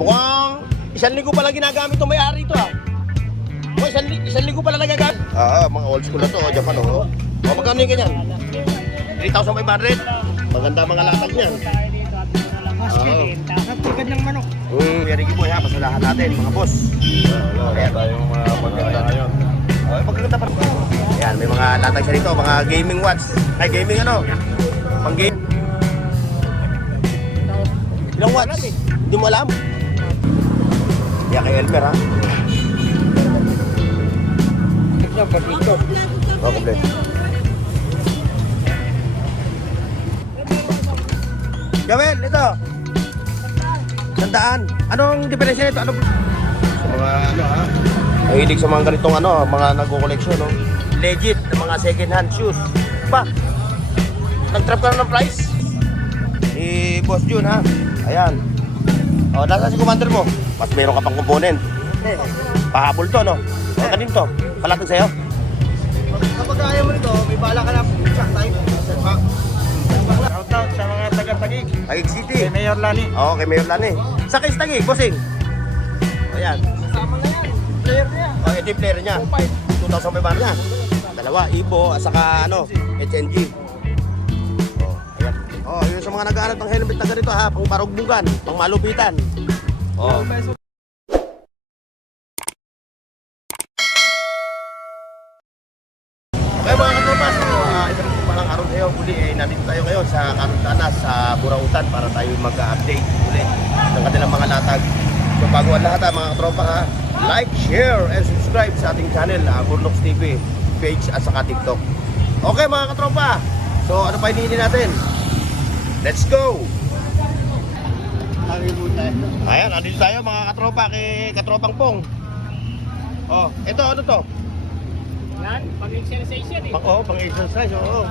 Mukhang isang linggo pala ginagamit itong may-ari ito ah. Mukhang isang linggo pala nagagamit. Mga old school na to, Japan oh. Magkano yung ganyan? 3,500. Maganda mga latag niyan. Nagtigad ng manok. Very good boy ha, pasalahan natin mga boss. Ayan tayong mga maganda ngayon. Magkaganda pa. Ayan, may mga latag siya dito, mga gaming watch. Ay, gaming ano? Pang game. Ilang watts? Hindi mo alam? Kaya kay Elmer ha. Ito, patito. Kompleto. Gawin, ito. Sandaan. Anong diferensya nito? Sa mga ano ha? Mahilig sa mga ganitong ano, mga nagko-collection no. Legit na mga second hand shoes. Ba? Nag-trap ka na ng price? Ni Boss Jun ha. Ayan. Nasa si commander mo? Mas meron ka pang component. Pahabol to no. Kanin to. Palatag sa'yo. Kapag ayaw mo nito, may bala ka na check time. Shoutout sa mga taga-Taguig. Taguig City. Kay Mayor Lani. Oo, kay Mayor Lani. Sa Kiss Taguig, bossing. Ayan. Kasama na yan. Player niya. Ito yung player niya. 2,500 niya. Dalawa, Ibo, at saka ano, HNG. Ayan. Yun sa mga nag-aaral ng helmet na ganito ha, pang parugbugan, pang malupitan. Okay mga katropas, isa rin po palang araw kayo. Muli nandito tayo ngayon sa Caruntanas, sa Burautan para tayo mag-update ulit ng kanilang mga latag. So bago ang lahat mga katropa ha, like, share, and subscribe sa ating channel, Burnox TV page at saka TikTok. Okay mga katropa, so ano pa hinihintay natin? Let's go! Ayan, andito tayo mga katropa kay Katropang Pong. Ito ano to? Yan, pang-exercise yan eh. Pang-exercise, oo.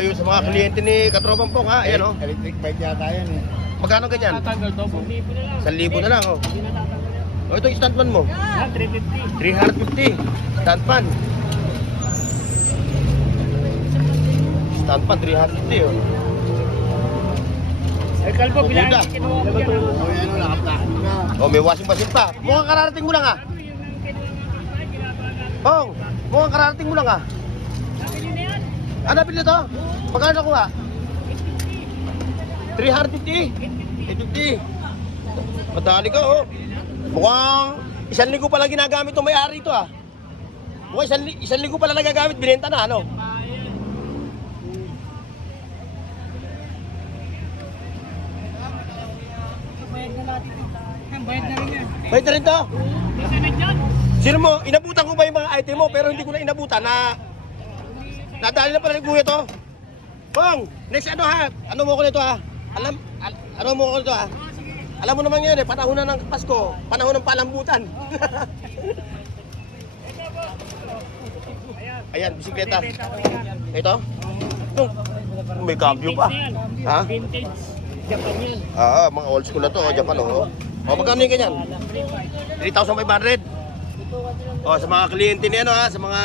Yun sa mga kliyente ni Katropang Pong ha, ayan Electric bike yata yan eh. Magkano ganyan? Tatanggal to, 1,000 1,000 na na lang. lang Hindi na tatanggal yan. Ito yung standpan mo. Yan, 350. 350. Standpan. Standpan, 350 oh. Ay, kalbo, Bubuda. bilang kinuha mo yan. Ano, nakaplakan na. May washing machine pa. Mukhang kararating mo lang ah. Pong, mukhang kararating mo lang ah. Nabili na yan. Nabili na to? Magkano nakuha? 350? 850. Madali ka oh. Mukhang isang linggo pala ginagamit itong may-ari ito ah. Mukhang isang linggo pala nagagamit, binenta na ano. Bayad na natin. Bayad na rin yan. Bayad na rin to. Kasi na dyan. Sino mo, inabutan ko ba yung mga item mo pero hindi ko na inabutan na nadali na pala ni Kuya to. Bong, next ano ha? Ano mo ko nito ha? Ano mo ko nito ha? Alam mo naman ngayon panahon na ng Pasko, panahon ng palambutan. Ayan, bisikleta. Ito? May cambio pa. Ha? Vintage. Japan yan. Mga old school na to, Japan oh. Magkano yung ganyan? 3,500. Sa mga kliyente ni ano ha, sa mga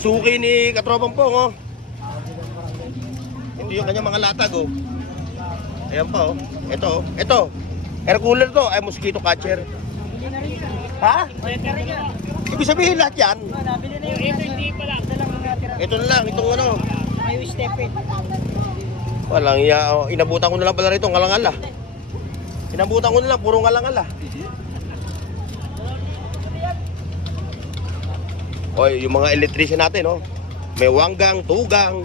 suki ni Katropang Pong oh. Ito yung kanyang mga latag oh. Ayan pa oh. Ito. Air cooler to, ay mosquito catcher. Ha? Bayad na rin yan. Ibig sabihin lahat yan. Nabili na yun. Ito hindi pala. Ito lang ang natira. Ito na lang, itong ano. Ayaw step in. Walang iya, inabutan ko na lang pala rito, ngalangala. Inabutan ko na lang, puro ngalangala. Yung mga electrician natin, oh. May wanggang, tugang.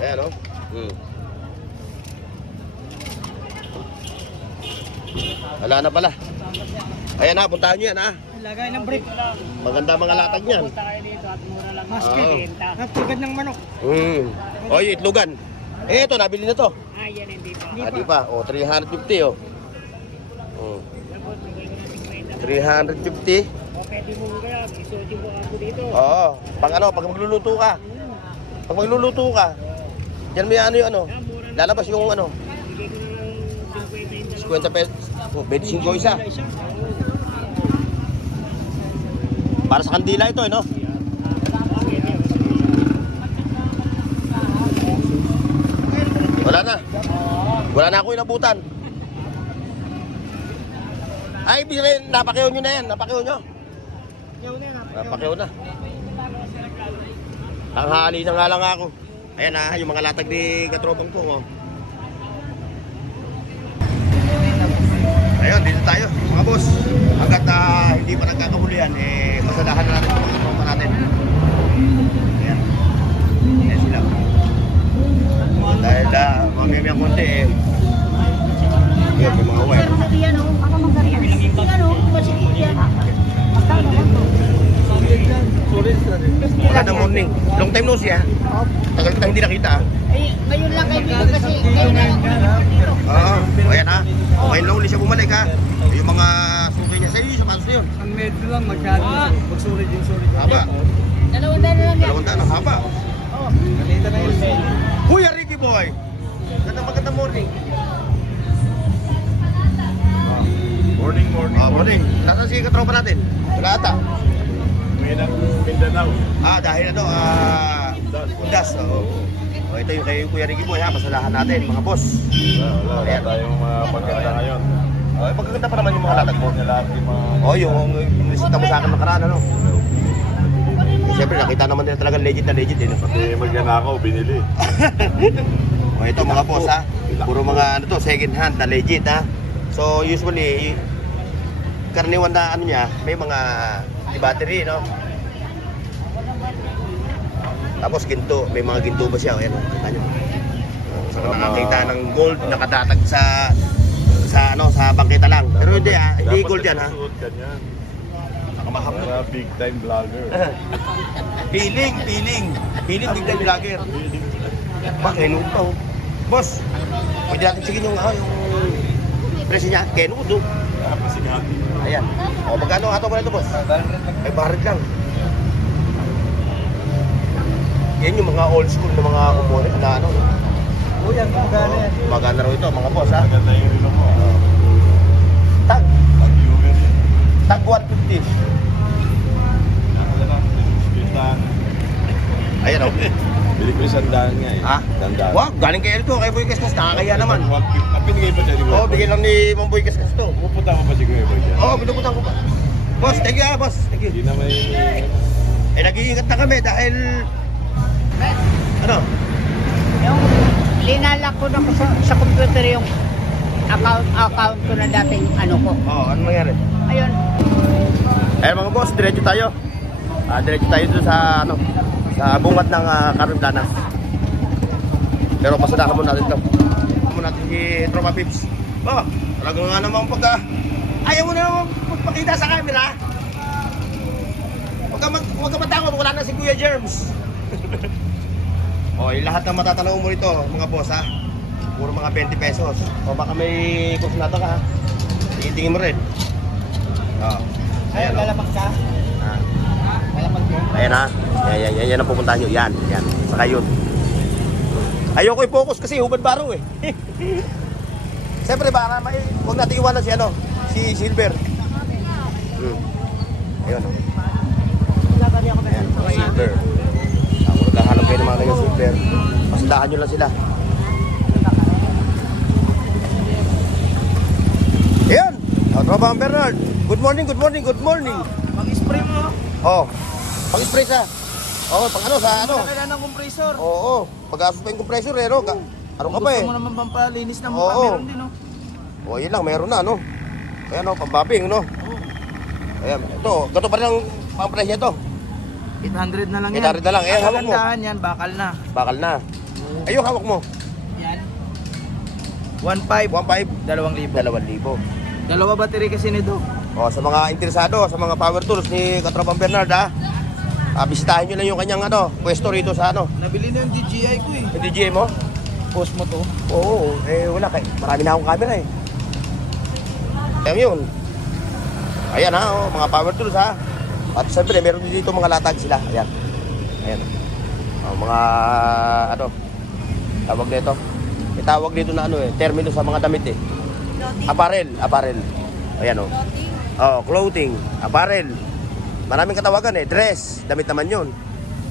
Ayan, oh. Wala na pala. Ayan ha, puntahan nyo yan ha. Lagay ng brick. Maganda mga latag niyan. Tayo dito at mura lang. Basket. Nagtigad ng manok. Yung itlogan. Ito, nabili na to. Yan hindi pa. Di pa. 350 oh. 350. Pwede mo kaya, isuti mo ako dito. Pag magluluto ka. Pag magluluto ka. Diyan may ano yung ano. Lalabas yung ano. Bigay ko na ng 50 50 pesos. 25 isa. Para sa kandila ito, no? Wala na. Wala na ako inabutan. Ay, bilhin, napakyaw nyo na yan. Napakyaw nyo. Yaw na yan. Napakyaw na. Tanghali na nga lang ako. Ayan ah, yung mga latag ni katropang po. Oh. Ayun, dito tayo mga boss. Hanggat hindi pa nagkakahulihan, masadahan na natin yung mga tropa natin. Ayan. Ayan sila. Dahil mamaya konti yun, may mga uwi. Pero natin yan, ako magkariyan. Yan o, masikip yan. Magkano lang to? Magandang morning. Long time no see ha. Tagal kita hindi nakita ha. Eh, ngayon lang kaibigan kasi ngayon lang ako nag dito. Oo, ayan ha. Ngayon lang uli siya bumalik ha. Yung mga suki niya. Sa'yo yung sapatos na yun. Ang medyo lang masyado. Magsulit yung sulit. Haba. 200 na lang yan. 200 ang haba. Oh. Kanita na yun. Kuya Ricky boy. Magandang morning. Morning, morning. Morning. Nasaan si katropa natin? Wala ata. Mindanao. Dahil Undas. Oo. O, ito yung kay Kuya Ricky boy ha. Pasalahan natin mga boss. Wala tayong mga pagkanta ngayon. Magaganda pa naman yung mga latag mo. Lahat yung mga... Yung nisita mo sa akin nakaraan ano. Siyempre nakita naman nila talaga legit na legit no? Pati magnanakaw, binili. O ito mga boss ha. Puro mga ano to, second hand na legit ha. So usually karaniwan na ano niya, may mga battery no. Tapos ginto, may mga ginto ba siya? Ayan, kita nyo. So nakakita ng gold nakatatag sa bangketa lang. Pero hindi ha, hindi Dapat gold yan ha. nagsusuot ka niyan. Nakamahap na. Para big time vlogger. Feeling big time vlogger. Bak, kenudo pa oh. Boss, pwede natin sigin yung presyo niya. Kenudo. Pasigati. Ayan. O, magkano ato pa nito, boss? Ay, barit lang. Yan yung mga old school na mga component na ano. O yan, magana yan. Maganda raw ito, mga boss, ha? Maganda yung relo mo. Tag. Pag-humor yan. Tag 150. Nakala lang. Pintahan. Ayan, o. Bili ko yung sandaan nga eh. Ha? Sandaan. Wow, galing kay Elko, kay Boy Kaskas. Nakakaya naman. Pinigay pa siya ni Oo, bigyan lang ni Mang Boy Kaskas to. Pupunta mo pa si Kuya Boy dyan. Oo, pinuputan ko pa. Boss, thank you, boss. Thank you. Hindi naman Nag-iingat na kami dahil... Ano? Yung linalak ko na ko sa computer yung account ko na dating ano ko. Oo, ano nangyari? Ayun. Ayun mga boss, diretso tayo. Diretso tayo doon sa ano, sa bungad ng Karondanas. Pero pasadahan muna natin 'to. Muna natin si Tropa Pips. Talaga nga namang ayaw mo na naman magpakita sa camera. Huwag ka matakot, wala na si Kuya Germs. Lahat ng matatanaw mo rito, mga boss ha. Puro mga 20 pesos. O baka may kursunado ka ha. Tingin mo rin. Ay, lalapak ka? Lalapak mo? Ayan ha. Yan ang pupuntahan nyo. Yan. Saka yun. Ayoko i-focus kasi hubad baro eh. Siyempre baka huwag natin iwanan si Silver. Ayun. Ayan, mga Silver. Kung naghahanap kayo ng mga kanyang Silver, pasundahan nyo lang sila. Ayan. Tropa Bernard. Good morning. Mag-spray mo. Pag-spray sa. Pag ano sa ano. Kailan ng compressor. Oo. Pag-asos pa yung compressor no? Ano ka pa eh? Gusto mo naman pampalinis ng Oo. mukha, meron din, no? Yun lang, meron na, no? Ayan, no, pambabing, no? Ayan, ito, gato pa rin ang pang-price niya to. 800 na lang yan. 800 na lang. Hawak mo. Kagandahan yan, bakal na. Bakal na. Ayun, hawak mo. Yan. 1.5. 1.5. 2,000. 2,000. Dalawa battery kasi nito. Sa mga interesado, sa mga power tools ni Katropang Bernard, bisitahin nyo lang yung kanyang, pwesto rito sa, Nabili na yung DJI ko eh. yung DJ mo. Post mo to. Oo, wala kay. Marami na akong camera eh. Ayan yun. Ayan mga power tools ha. At siyempre, meron din dito mga latag sila. Ayan. Mga tawag dito. Itawag dito na termino sa mga damit eh. Apparel. Ayan clothing, apparel. Maraming katawagan eh. Dress, damit naman yun.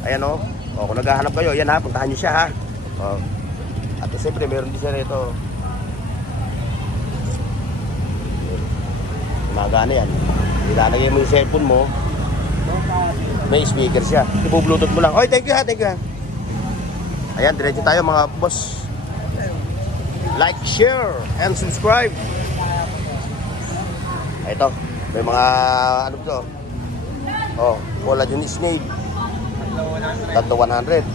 Ayan kung naghahanap kayo, ayan puntahan nyo siya ha. At siyempre, meron din siya rito. gumagana yan. Ilalagay mo yung cellphone mo, may speaker siya. Ipo-bluetooth mo lang. Oy, thank you ha, thank you ha. Ayan, diretso tayo mga boss. Like, share, and subscribe. Ito, may mga ano to. Oh, collagen snake. Tatlo 100.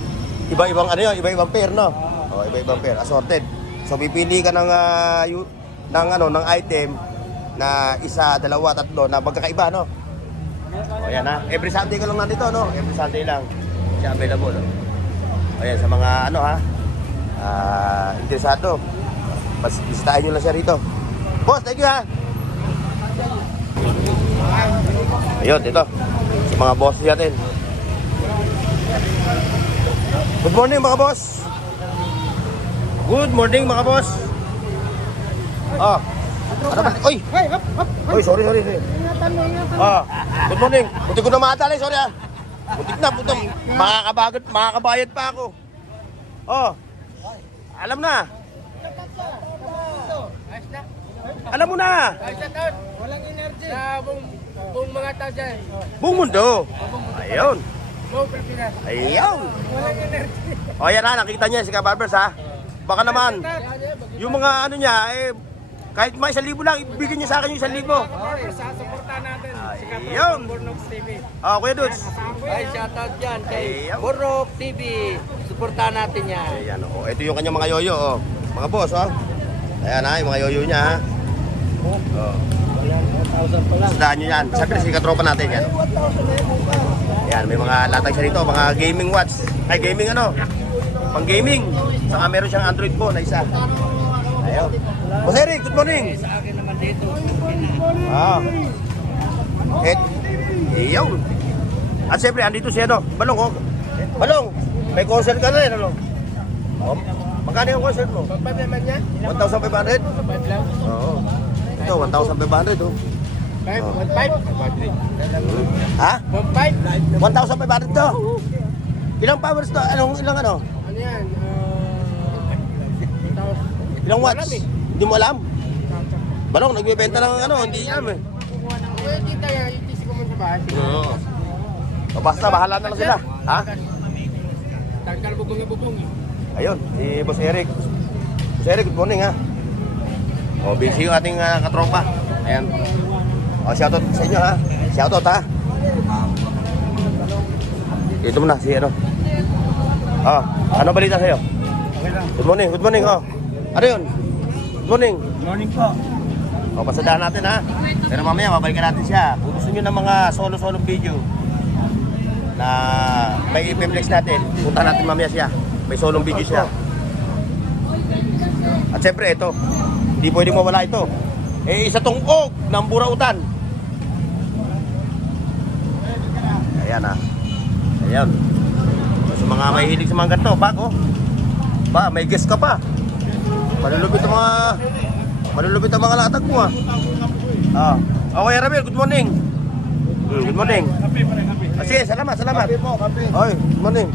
Iba-ibang ano yun, iba-ibang pair, no? Oh, iba-ibang pair, assorted. So pipili ka ng ng item na isa, dalawa, tatlo na magkakaiba, no? O yan ha. Every Sunday ka lang nandito, no? Every Sunday lang siya available. No? Ayan, sa mga ano ha, interesado, bisitahin nyo lang siya rito. Boss, thank you ha. Ayun, dito. Sa mga boss natin. Good morning mga boss. Good morning mga boss. Ano ba? Oy! Oy, sorry. Good morning. Buti ko na matali, sorry ah. Butik na, makakabayad pa ako. Alam na. Alam mo na. Walang energy. Sa buong mga tao dyan. Buong mundo. Ayun. Buong Pilipinas. Ayun. Walang energy. O yan na, nakita niya si Kabarbers ha. Baka naman, yung mga ano niya, kahit may 1,000 lang, ibigay niya sa akin yung 1,000. Suportahan natin. Ayun. Burnox TV. Kuya Dudes. Ay, shoutout dyan kay Ayun. Burnox TV. Suportahan natin yan. Ayan, ito yung kanyang mga yoyo, mga boss, Ayan ha, yung mga yoyo niya, ha. Sundahan nyo yan. Siyempre, si katropa natin yan. Ayan, may mga latag siya rito, mga gaming watch. Ay, gaming ano? Pang gaming. Saka meron siyang Android phone na isa. Ayun. Boss Eric, good morning. Sa akin naman dito. Iyaw. At siyempre, andito si ano, Balong, Balong, may concert ka na rin, ano? Magkano yung concert mo? Pagpad naman niya. 1,500? Pagpad lang. Oo. Ito, 1,500, 1.5. Ha? 1.5. 1,500 to. Ilang powers to? Ilang ano? Ano yan? Ilang watts? Alam eh. Hindi mo alam? Balong, nagbibenta ng ano, hindi alam eh. Kuya tita yan, itis ko mo sa bahay. Oo. O, basta, bahala na lang sila. Ha? Tanggal bubong na bubong. Ayun, si Boss Eric. Boss Eric, good morning ha. O, busy yung ating katropa. Ayan. O, shoutout sa inyo ha. Shoutout ha. Ito mo na, si ano. Ano balita sa'yo? Okay lang. Good morning, Ano yun? Good morning. Morning po. O, pasadahan natin ha. Pero mamaya, mabalikan natin siya. Kung gusto nyo ng mga solo-solo video na may i-flex natin, punta natin mamaya siya. May solong video siya. At siyempre, ito. Hindi pwedeng mawala ito. Isa tong og ng Burautan. Ayan ha. Ayan. Sa mga mahihilig sa mga ganito, bago. May guest ka pa. Malulupit ang mga latag mo ha. Okay, Ramil, good morning. Good morning. Sige, salamat. Oy, good morning.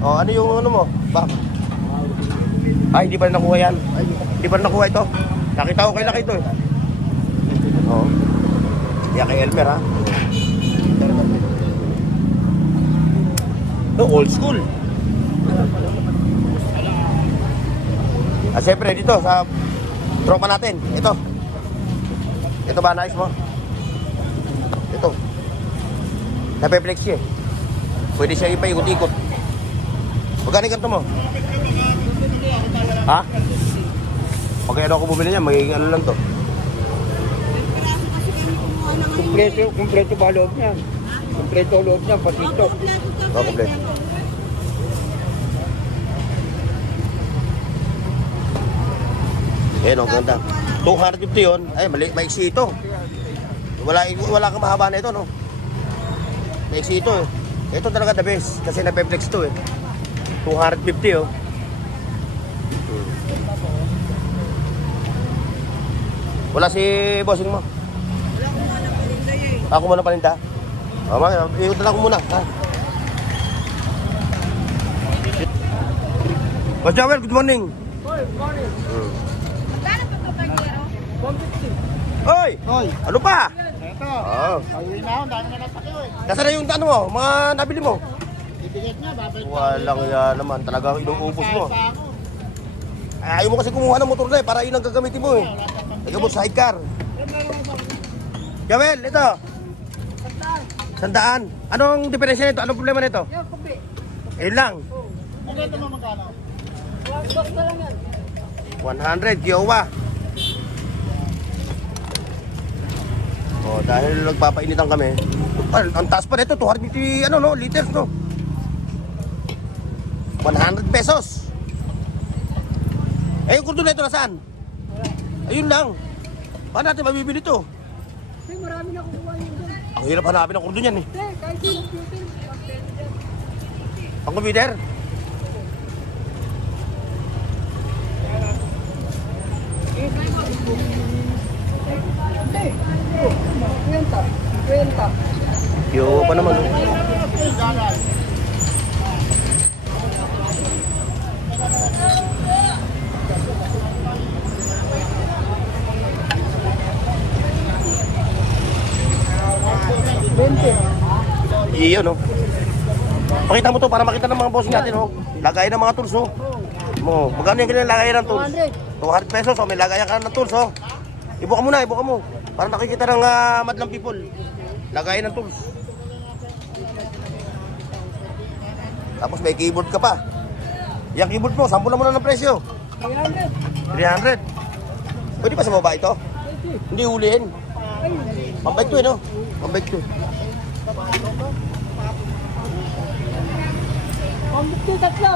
Ano yung ano mo? Ay, hindi pa rin nakuha yan. Hindi pa rin nakuha ito. Nakita ko kay Laki ito eh. Kaya kay Elmer ha. Old school. Siyempre dito sa tropa natin. Ito ba nice mo? Ito. Napeplex siya eh. Pwede siya ipaikot-ikot. Magkano yung kanto mo? Ha? Pag ako bumili niya, magiging ano lang to. Kumpleto ba loob niya? Kumpleto loob niya, pati ito. Kompleto. Ayan, ang ganda. 250 yun. Ay, maiksi ito. Wala kang mahaba na ito, no? Maiksi ito eh. Ito talaga the best. Kasi napeplex ito eh. 250 oh. Wala si bossing mo? Ako muna paninda. Ikot na ako muna. Ha? Boss Joel, good morning. Good morning. 150. Hoy! Hoy, Ano pa? eto. Oo. Pauwi na ako, dami na natakyo eh. Nasaan na yung ano mo, mga nabili mo? Ibigay niya, babalik pa. Walang yan naman, talagang inuubos mo. Pa ako. Ayaw mo kasi kumuha ng motor na eh, para yun ang gagamitin mo eh. Ikaw mo sidecar. Gawel, ito. 100. Anong diferensya nito? Anong problema nito? Yung kubi. Ayun lang. Magkano mo magkano? 100, Kiowa. Oh, dahil nagpapainitan kami. Ang taas pa nito, 250 ano no, liters no. 100 pesos. Eh, yung kurdo na ito nasaan? Ayun lang. Paano natin mabibili ito? Marami na kukuha yun doon. Ang hirap hanapin ang kurdo niyan eh. Kahit yung computer. Ang computer? Kwenta. Kiowa pa naman. Oh. Iyon no. Pakita mo to para makita ng mga bossing natin oh. Lagay ng mga tools oh. Mo, magkano yung ganyan lagay ng tools? 200 pesos oh, may lagayan ka ng tools oh. Ibuka mo na, ibuka mo. Para nakikita ng madlang people. Lagay ng tools. Tapos may keyboard ka pa. Yung keyboard mo, sample mo na ng presyo. 300. Pwede pa sa baba ito? Hindi hulihin. Pambait ko eh no? Pambait ko. Pambukti tatlo.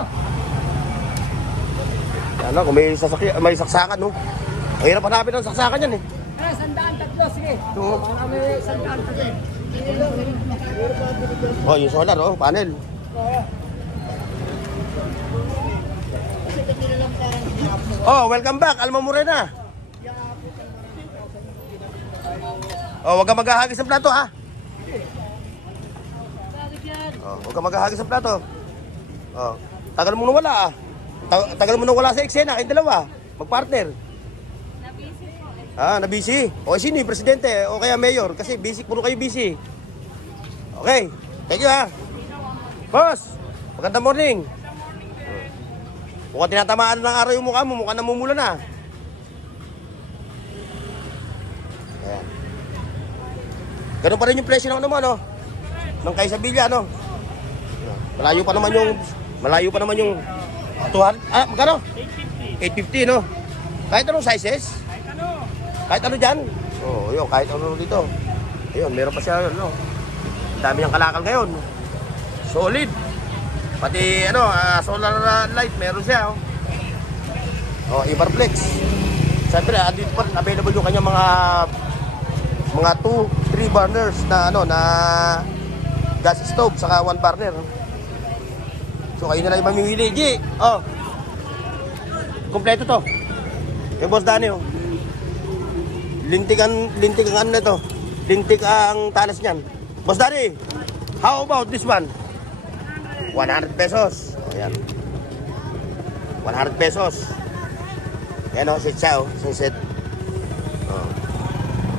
Ano, kung may saksakan no? Ang hirap hanapin ng saksakan yan eh. Sandaan tatlo, sige. Oo. Para may sandaan tatlo. Oh, yung solar oh, panel. Oh, welcome back, Alma Morena. Oh, wag kang maghahagis ng plato ha. Oh, wag kang maghahagis ng plato. Oh, tagal mo nung wala ah. Tagal mo nung wala sa eksena, kayong dalawa. Magpartner. Ah, na-busy. O, sino yung presidente o kaya mayor? Kasi busy, puro kayo busy. Okay, thank you ha. Boss, magandang morning. Mukhang tinatamaan ng araw yung mukha mo, mukhang namumula na. Ayan. Ganun pa rin yung presyo ng ano mo, no? Nung kay Sabilla, no? Malayo pa naman yung 200, magkano? 850, no? Kahit anong sizes? Kahit ano dyan? Oo, yun, kahit ano dito. Ayun, meron pa siya, no? Ang dami niyang kalakal ngayon. Solid. Pati, solar light, meron siya, oh. Oh, Iberflex. Siyempre, dito pa available yung kanyang mga 2-3 burners na, na gas stove, saka 1 burner. So, kayo na lang yung mamimili. G, oh. Kompleto to. Yung Boss Danny, oh. Lintik ang ano nito. Lintik ang talas niyan. Boss Danny, how about this one? 100 pesos. O, yan. 100 pesos. Yan o, set siya o. Set.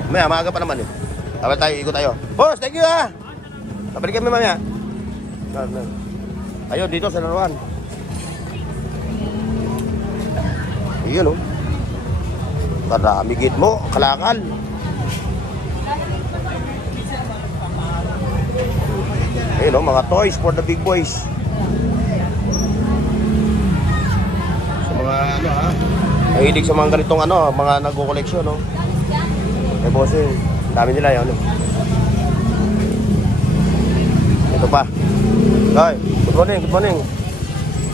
Maya, maaga pa naman eh. Tawal tayo, ikot tayo. Boss, thank you ha. Nabalik kami mamaya. Ayun, dito sa laruan. Ayun o. Karami git mo, kalakal. Ayun o, mga toys for the big boys. Sa mga mahilig sa mga ganitong mga nagko-collection, no? Eh, bossing, dami nila yun. Ito pa. Ay, good morning, good morning.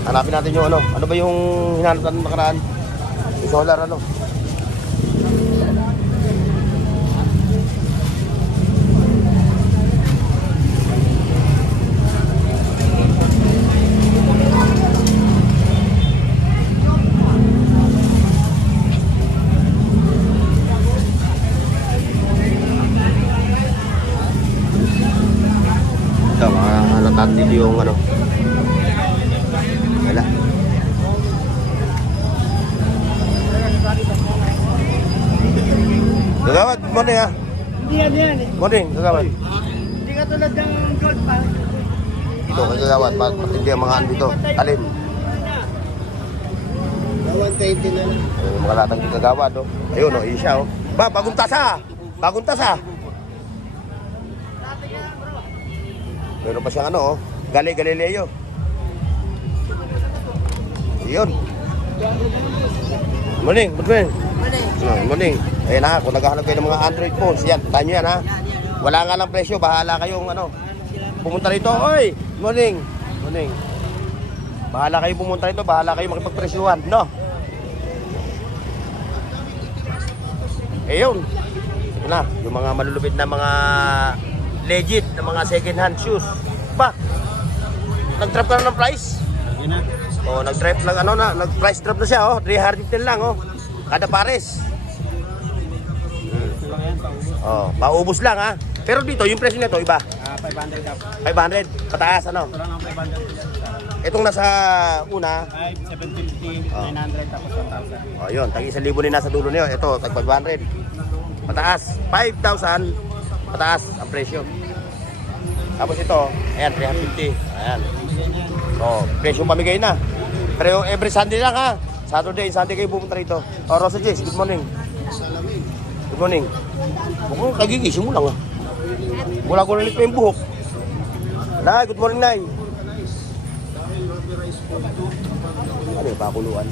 Hanapin natin yung ano ba yung hinanap natin nakaraan? Yung solar, Ito, mga natin yung wala. Kagawad, good morning ha. Hindi yan eh. Morning, kagawad. Hindi ka tulad ng gold pa. Ito, kagawad, matindi ang mga ano dito, talim. 120 na lang. Ayun, yung mga latang di kagawad, oh. Ayun, oh, isa, oh. Ba, bagong tasa! Bagong tasa! Meron pa siyang ano, oh. Galileo. Yun. Good morning, good morning. Good morning. Ayan ha, kung naghahanap kayo ng mga Android phones, yan, puntahan nyo yan ha. Wala nga lang presyo, bahala kayong ano. Pumunta rito, oy! Good morning. Good morning. Bahala kayo pumunta rito, bahala kayo makipagpresyuhan, no? Ayun. Ito na, yung mga malulupit na mga legit na mga second hand shoes. Ba? Nag-drop ka na ng price? Yun na. Oh, nag-drop lang ano na, nag-price drop na siya oh, 310 lang oh. Kada pares. Oh, paubos lang ha. Pero dito yung presyo nito iba. 500 up. 500 pataas ano. Ito lang ang 500. Itong nasa una, 750, 900 tapos 1,000. oh yun, tag 1,000 din nasa dulo niyo. Ito tag 500. Pataas 5,000 pataas ang presyo. Tapos ito, ayan 350. Ayan. Oh, presyo pamigay na. Pero every Sunday lang ha. Saturday and Sunday kayo pupunta rito. Oh, Rosa Jess, good morning. Good morning. Mukhang kagigising mo lang ha. Wala ko nalit pa yung buhok. Nay, good morning, Nay. Ano yung pakuluan?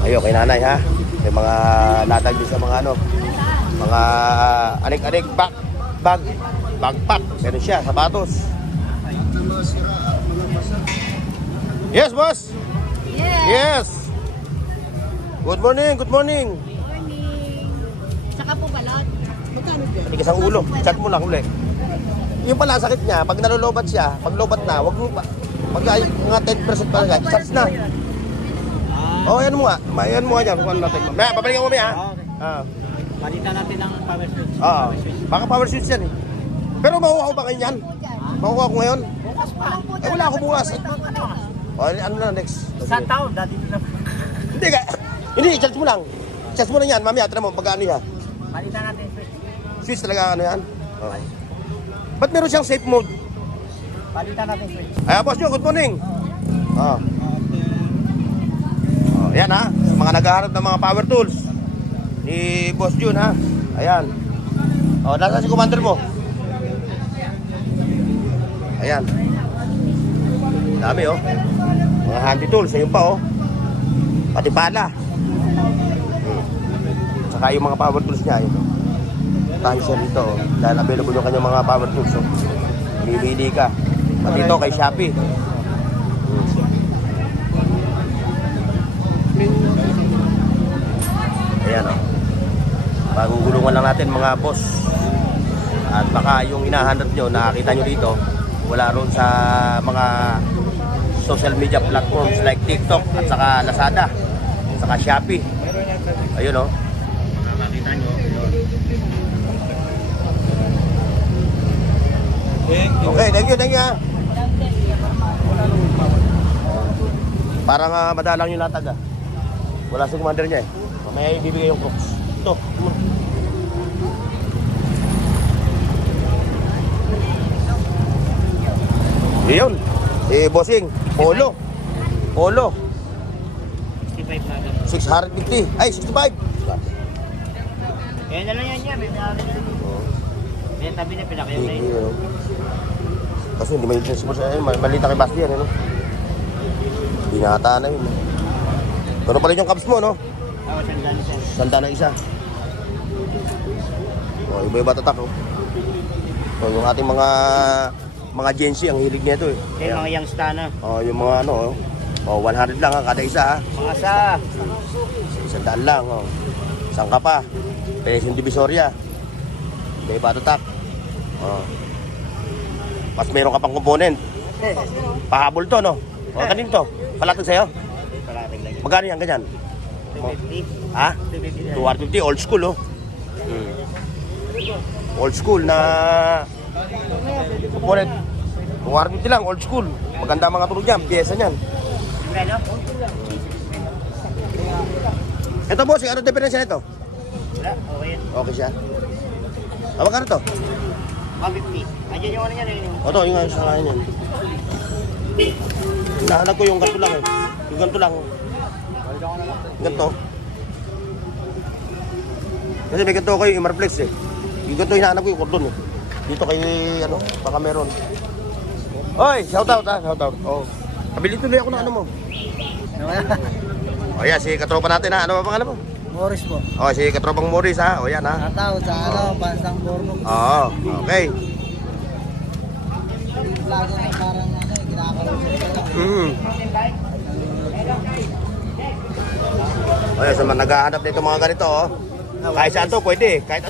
Ayun, kay nanay ha. May mga latag din sa mga ano. Mga anik-anik, backpack. Meron siya, sapatos. Yes, boss. Yes. Good morning, good morning. Saka po balot. Tigas ang ulo. Chat mo lang uli. Yung pala sakit niya, pag nalulobat siya, pag lobat na, wag mo pa. Pag ay, mga 10% pa lang, charge na. Oh, yan mo nga. Yan mo nga dyan. Kung ano natin. Maya, babalikan mo maya. Ah. Palitan natin ng power switch. Oo. Baka power switch yan eh. Pero makuha ko ba ngayon yan? Makuha ko ngayon? Bukas pa. Eh, wala ako bukas. Oh, ano na next? Isang taon, dati na. Hindi ka. Hindi, charge mo lang. Charge mo lang yan. Mamaya, tira mo, pag ano yan. Palitan natin switch. Switch talaga ano yan? Oh. Ba't meron siyang safe mode? Palitan natin switch. Ay, boss nyo, good morning. Oh. Oh, yan ha. Sa mga naghahanap ng mga power tools ni Boss Jun ha. Ayan. Oh, nasa si commander mo? Ayan. Dami oh. Mga handy tools, ayun pa oh. Pati pala. Saka yung mga power tools niya, ayun oh. Tayo siya rito oh. Dahil available yung kanyang mga power tools oh. Mimili ka. Pati ito kay Shopee. Ayan o. Pagugulungan lang natin mga boss. At baka yung hinahanap nyo, nakakita nyo dito, wala ron sa mga social media platforms like TikTok at saka Lazada, saka Shopee. Ayun o. Nakakita nyo. Okay, thank you ha. Parang madalang yung latag ah. Wala sa commander niya eh. Mamaya ibibigay yung crooks. Ito. Iyon. Bossing. Polo. 65 na lang. 650. Ay, 65. Kaya na lang yan niya, may may Kaya tabi na pinakayo na yun. Kasi hindi may intensibo sa malita kay Basti yan, ano? Binata na yun. Gano'n pala yung caps mo, no? Ako, sandali siya. Sanda na isa. O, iba-iba tatak, oh. So, yung ating mga Gen Z, ang hilig nito, eh. Kaya mga young stunner. O, yung mga ano, oh. O, 100 lang, ha, kada isa, ha. Mga sa... 100 lang, oh. Saan ka pa? Pesion Divisoria. Iba-iba tatak. O. Mas meron ka pang component. Pahabol to, no? O, kanin to. Palatag sa'yo. Parating lang yun. Magkano yan, ganyan? 250. Ha? 250 250, old school, oh. Old school na component. 250 lang, old school. Maganda ang mga tulog niyan, pyesa niyan. Ano? Ito boss, ano diferensya nito? Wala, okay yan. Okay siya. Magkano to? 150. Andiyan yung ano yan eh. O to, yung sa akin yan. Nahanap ko yung ganito lang eh. Yung ganito lang. Ganito. Kasi may ganito ko yung Imarflex eh. Yung ganito hinahanap ko yung cordon eh. Dito kay ano, baka meron. Oy, shout out ha, shout out. Oh. Pabili tuloy ako ng ano mo. O yan, si katropa natin ha. Ano ba pangalan mo? Morris po. O, si katropang Morris ha. O yan ha. Natawad sa Pansang Borno. Oo, okay. Lagi na parang ginakaroon O yan, sa mga naghahanap nito mga ganito oh. Kahit saan to, pwede. Kahit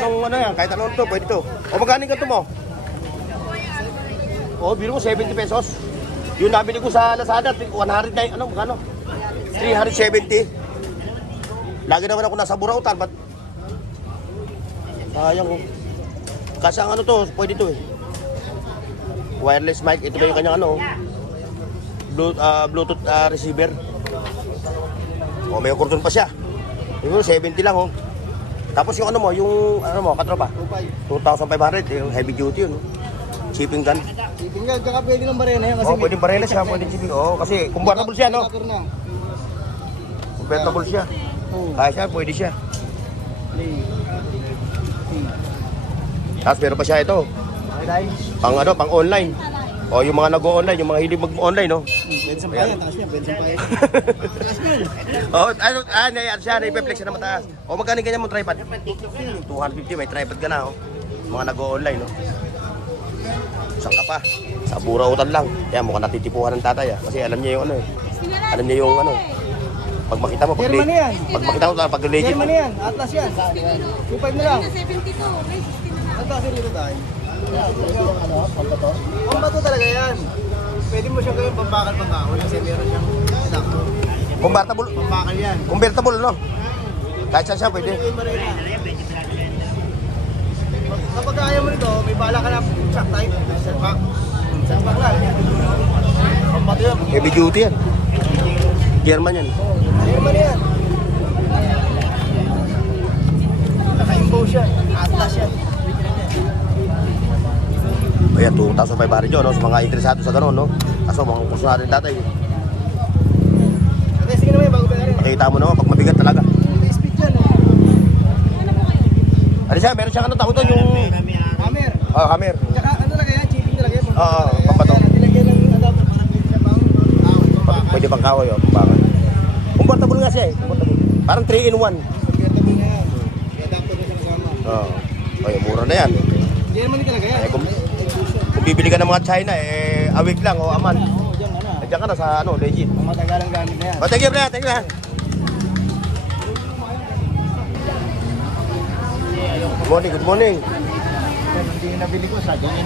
anong ano yan, kahit anong to, pwede to. O magkano yung ganito mo? O, biro ko 70 pesos. Yung nabili ko sa Lazada, 100 na, ano, magkano? 370. Lagi naman ako nasa Burautan, ba't? Sayang ko. Kasi ang ano to, pwede to eh. Wireless mic, ito ba yung kanyang ano? Bluetooth receiver. O, may cordon pa siya. Yung 70 lang oh. Tapos yung ano mo, katropa? 2,500, yung heavy duty yun. Shipping gun. Shipping gun, tsaka pwede ng barena yan. Oh, pwede barela siya, pwede shipping. Oh, kasi convertible siya, no? Convertible siya. Kaya siya, pwede siya. Tapos meron pa siya ito. Pang online. O, yung mga nag-o-online, yung mga hilig mag-online, no? Benson pa yan, taas niya, Benson pa yan. Oh, ano siya, na-flex siya na mataas. O, magkano ganyan mo tripod? 250, may tripod ka na, oh. Mga nag-o-online, no? Saan ka pa? Sa Burautan lang. Kaya mukhang natitipuhan ng tatay, ah. Kasi alam niya yung ano, eh. Alam niya yung ano. Pag makita mo, pag Germany yan. Pag makita mo, pag legit. Germany yan, Atlas yan. 2.5 na lang. 72, may 60 na lang. Atlas yun dito tayo. Pambato talaga yan. Pwede mo siyang gawin pambakal pangkahoy kasi meron siyang sakto. Convertible. Pambakal yan. Convertible, no? Kahit saan siya, pwede. Kapag ayaw mo nito, may bala ka na shock type. Selpak. Selpak lang. Pambato yan. Heavy duty yan. German yan. Germany yan. Naka-impose yan. Atlas yan. Ayan, 2,500 yun, no? Sa mga interesado sa gano'n, no? Kaso, mga kurso natin tatay. Testing naman yung bago pa rin. Makikita mo naman, pag mabigat talaga. May speed yan. Ano siya, meron siyang ano, tawag doon yung... Hammer. Oh, hammer. Tsaka ano talaga yan, chipping talaga yan. Oo, pampato. Nilagyan ng adapter para pwede siya pang pambakal. Pwede pang kahoy, oh, pambakal. Convertible nga siya, eh. Convertible. Parang 3 in 1. Convertible na yan. May adapter na siya kasama. Oo. Ay, mura na yan. Germany talaga yan. Kung bibili ka ng mga China, eh, a week lang, o aman. Oo, dyan na na. Diyan ka na sa, ano, legit. Ang matagalang gamit na yan. Oh, thank you, bro. Thank you, ha. Good morning, good morning. Hindi nabili ko sa dyan.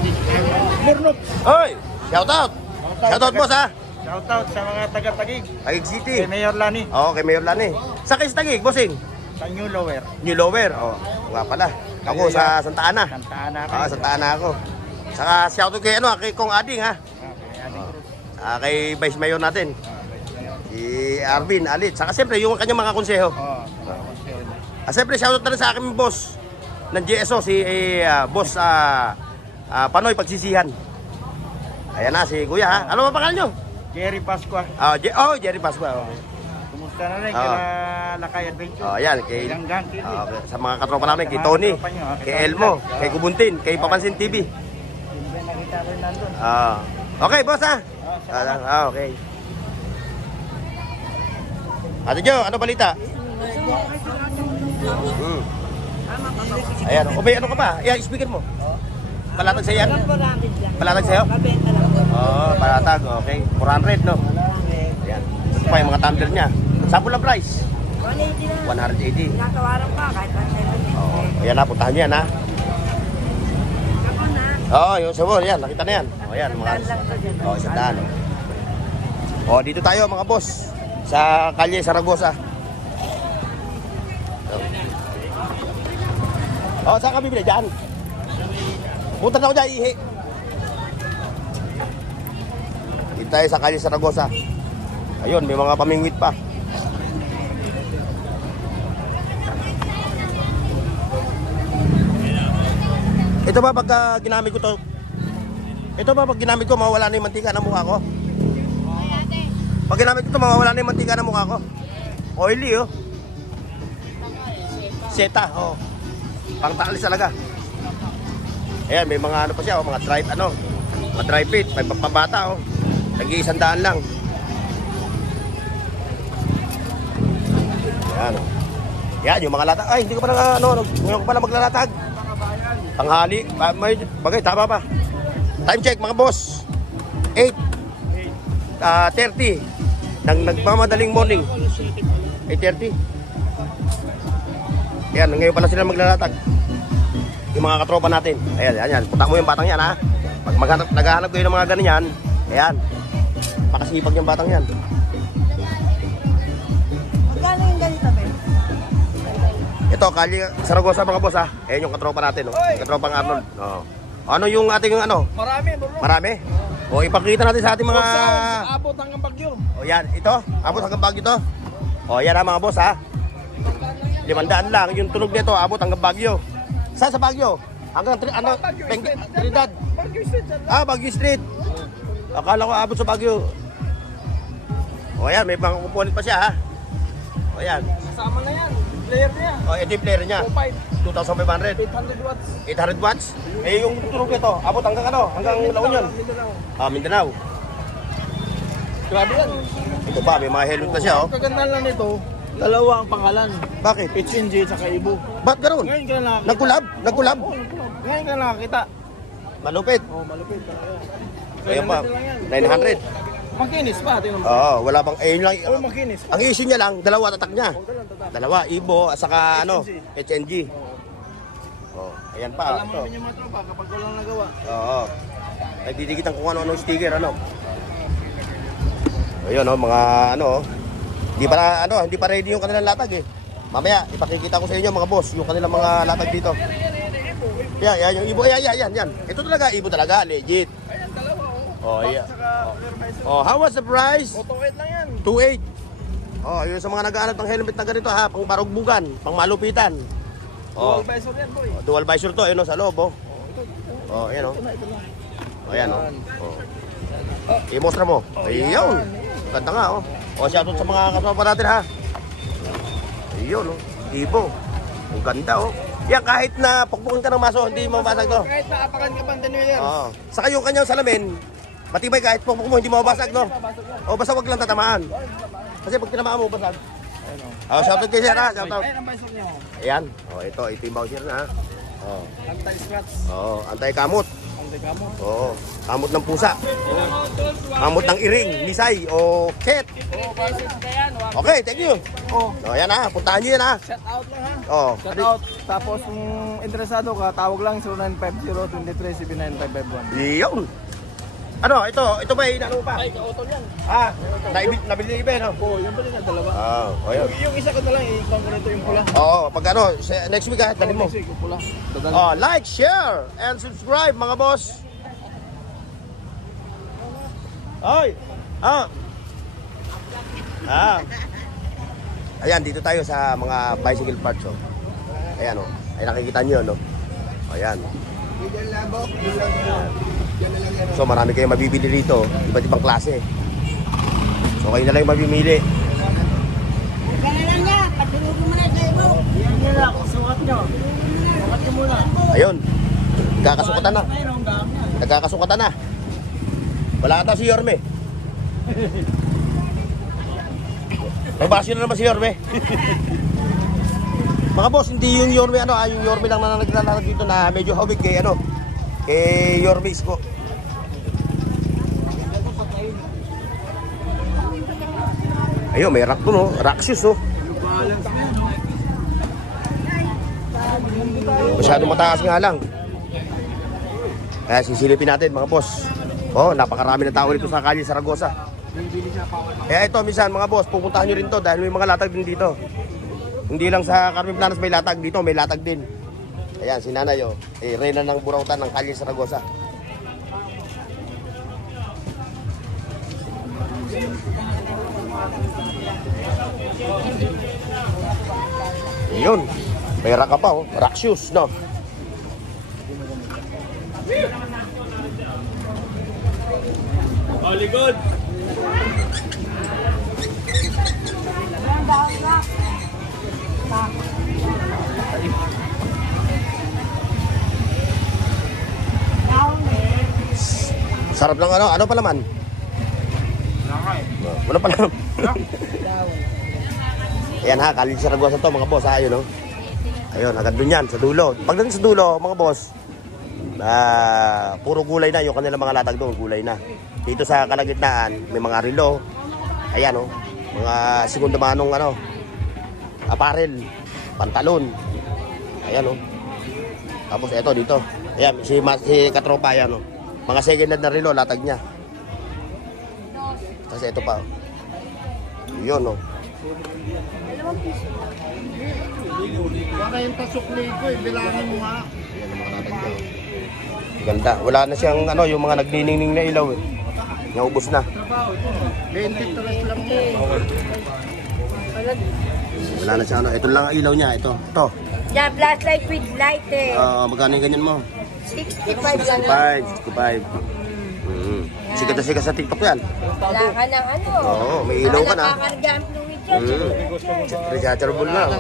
Murnop. Hoy, shout out. Shout out, boss, ha. Shoutout sa mga taga-Tagig. Tagig City. Kay Mayor Lani. Oo, kay Mayor Lani. Sa kayo sa Tagig, bossing? Sa New Lower. New Lower. Oo, nga pala. Ako sa Santa Ana. Santa Ana. Oo, Santa Ana ako. Saka shout out kay, kay Kong Ading, ha. Kay Vice Mayor natin. Si Arvin Alit. Saka siyempre, yung kanyang mga konseho. Siyempre, shout out na rin sa aking boss ng GSO, si boss Panoy Pagsisihan. Ayan na, si Kuya, ha. Ano ba pangalan nyo? Jerry Pasqua. Jerry Pasqua. Oh. Kumusta na rin Oo. kila Lakay Adventure? Oh, ayan, kay Langgang TV. sa mga katropa namin, kay Mga Tony, katropa nyo, kay Elmo, kay Kubuntin, kay Papansin TV. Siyempre nakita ko nandun. Okay, boss, ha. Okay. Ate Jo, ano balita? Ayan, may ano ka pa? Ayan, speaker mo. Palatag sa'yo yan? Palatag sa'yo? Palatag, okay. 400, no? Ayan. Ito pa yung mga tumbler niya. Sample lang price? 180 na. 180. Nakawaran pa kahit 170. Ayan na, puntahan niyo yan, ha? Ako na. Yung sabon, yan, nakita na yan. Ayan, mga... Isang daan. Dito tayo, mga boss. Sa Kalye, Saragosa. Saan ka bibili? Diyan. Punta na ako dyan, ihi. Dito tayo sa Kalye, Saragosa. Ayun, may mga pamingwit pa. Ito ba pagka ginamit ko to? Ito ba pag ginamit ko mawawala na yung mantika ng mukha ko? Pag ginamit ko to mawawala na yung mantika ng mukha ko. Oily oh. Seta oh. Pangtaalis talaga. Ayan, may mga ano pa siya oh, mga dry ano, mga dry fit, may pampabata oh. Nag-100 lang. Ayan oh. Yan, yung mga latag. Ay, hindi ko pa na ano, ngayon ko pala maglalatag. Tanghali, may bagay, tama pa. Time check mga boss. 8:30 ng nagmamadaling morning. 8:30. Ayan, ngayon pala sila maglalatag. Yung mga katropa natin. Ayan, ayan, yan. Punta mo yung batang yan ha. Pag naghahanap kayo ng mga ganyan, ayan. Makasipag yung batang yan. Magkano yung ganito, Ben? Ito, Kali Saragosa mga boss ha. Ayan yung katropa natin. Oh. Yung katropang Arnold. Oh. Ano yung ating ano? Marami, bro. Marami? O, ipakita natin sa ating mga... Abot hanggang Bagyo. O yan, ito. Abot hanggang Baguio to. O yan ha mga boss ha. 500 lang. Yung tunog nito, abot hanggang Baguio. Saan sa Baguio? Hanggang Trinidad. Bagyo Street. Ah, Baguio Street. Akala ko abot sa Baguio. O yan, may mga component pa siya ha. O yan. Kasama na yan. Player niya. O, ito yung player niya. 2,500. 800 watts. 800 watts. Eh, yung tunog nito, abot hanggang ano? Hanggang La Union. Ah, Mindanao. Grabe yan. Ito pa, may mga helmet na siya oh. Kaganda lang nito, dalawa ang pangalan. Bakit? HNG at saka Ibo. Ba't gano'n? Ngayon ka na nakakita. Nagkulab? Nagkulab? Oo, nagkulab. Ngayon ka na nakakita. Malupit. Malupit talaga. Ayan pa, 900. Makinis pa, tingnan mo. Oo, wala bang, eh yun lang. Makinis. Ang issue niya lang, dalawa tatak niya. Tatak. Dalawa, Ibo, at saka ano, HNG. Oh, ayan pa. Alam mo Ito. naman yung mga tropa kapag walang nagawa. Oo. Nagdidikitan kung ano-anong sticker, ano. Ayun, oh, mga ano, oh. Hindi pa ready yung kanilang latag eh. Mamaya, ipakikita ko sa inyo mga boss, yung kanilang mga latag dito. Yan, yung Ibo, yan. Ito talaga, Ibo talaga, legit. Ayan, dalawa Oh, yeah. Saka Fairvisor. Oh, how was the price? Auto 8 lang yan. 2.8. Oh, yun sa mga naghahanap ng helmet na ganito ha, pang barugbugan, pang malupitan. Oh, Dual visor yan, boy. dual visor to, ayun oh, sa loob oh. Oh, ayan oh. Ito na. Oh, ayan oh. Oh. I-mostra mo. Ayun. Ganda nga oh. Oh, shoutout sa mga kasama natin ha. Ayun oh. Ibo. Ang ganda oh. Yan, kahit na pukpukin ka ng maso, hindi mabasag to. Kahit naapakan ka bang New Year. Oo. Saka yung kanyang salamin, matibay kahit pukpuk mo, hindi mabasag no. O basta wag lang tatamaan. Kasi pag tinamaan mo, basag. Oh, shoutout kay Sir ha. Shoutout. Ayan ang visor niya. Ayan. Oh, ito yung voucher na ha. Oh. Anti-scratch. Oo, anti-kamot. Anti-camo. Oo, kamot ng pusa. Kamot ng iring, misay o ket. Okay, thank you. Oh, So, ayan ha, puntahan nyo yan ha. shout out lang ha. Oo. Shout out. Tapos kung interesado ka, tawag lang 0950-23-79551. Iyon. Ano, ito ba inano pa? Ay, ka-auto yan. Ah, nabili iba no? Oo, yun pa rin na dalawa. Ah, ayun. Yung isa ko na lang, i-count ko nito yung pula. Oo, pag ano, next week ha, dalhin mo. Next week, yung pula. Dadali. Oh, like, share, and subscribe mga boss. Ay! Ah! Ah! Ayan, dito tayo sa mga bicycle parts oh. Ayan oh. Ay nakikita niyo no. Ayan. So marami kayong mabibili rito, iba't ibang klase. So kayo na lang yung mamimili. Magkano lang niya? Patinugin mo na kayo mo. Yan nyo lang, sukat nyo. Sukat nyo muna. Ayun. Nagkakasukatan na. Mayroong gam yan. Nagkakasukatan na. Wala ata si Yorme. Nagbasyo na naman si Yorme. Mga boss, hindi yung Yorme ano, yung Yorme lang na naglalaro dito na medyo hawig kay ano, kay Yorme Isko. Ayun, may rack doon oh, rack shoes oh. Masyado mataas nga lang. Kaya sisilipin natin mga boss. Oh, napakarami na tao dito sa Kali Saragosa. Kaya ito minsan mga boss, pupuntahan nyo rin to dahil may mga latag din dito. Hindi lang sa Carmen Planas may latag, dito may latag din. Ayan, si Nanay oh, reyna ng burautan ng Kali Saragosa. Yun, may rack ka pa oh, rack shoes no. Sarap ng ano? Ano pa naman? Wala pa naman. Ayan ha, Kalye Saragosa to mga boss ha, yun oh. Ayun, agad dun yan, sa dulo. Pagdating sa dulo, mga boss, puro gulay na, yung kanilang mga latag doon, gulay na. Dito sa kalagitnaan, may mga relo. Ayan oh, mga segunda manong ano, aparel, pantalon. Ayan oh. Tapos eto dito. Ayan, si Katropa yan oh. Mga second hand na relo, latag niya. Kasi ito pa oh. Yun oh. Baka yung tasukli ko eh, bilangin mo nga. Ayan ang mga latag niya. Ganda. Wala na siyang ano, yung mga nagniningning na ilaw eh. Naubos na. 23 lang eh. Wala na siya ano. Ito lang ang ilaw niya. Ito. Ito. Yeah, flashlight with light eh. Magkano yung ganyan mo? 65 lang. 65. Sikat na sikat sa TikTok yan. Wala ka ng ano. Oo, may ilaw ka na. Nakakarga ang fluid dyan. Rechargeable lang.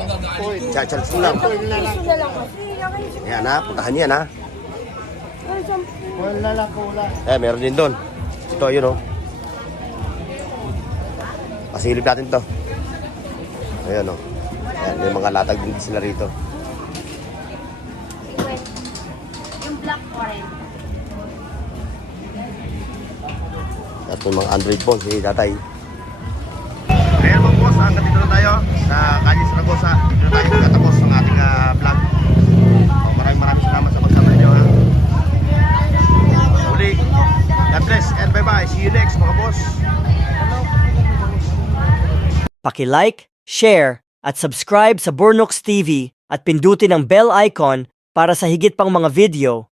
Charge lang. Piso na lang kasi. Ayan ha, puntahan niya ha. Wala lang kula. Meron din doon. Ito, yun oh. Pasilip natin to. Ayan oh. Ayan, may mga latag din sila rito. Yung black orange. At may mga Android phone si tatay. Ayan mga boss, hanggang dito na tayo sa Kalye Saragosa. Dito na tayo magtatapos ng ating vlog. Maraming salamat sa pagsama ninyo ha. Uli, God bless and bye-bye. See you next mga boss. Paki-like, share, at subscribe sa Bornox TV at pindutin ang bell icon para sa higit pang mga video.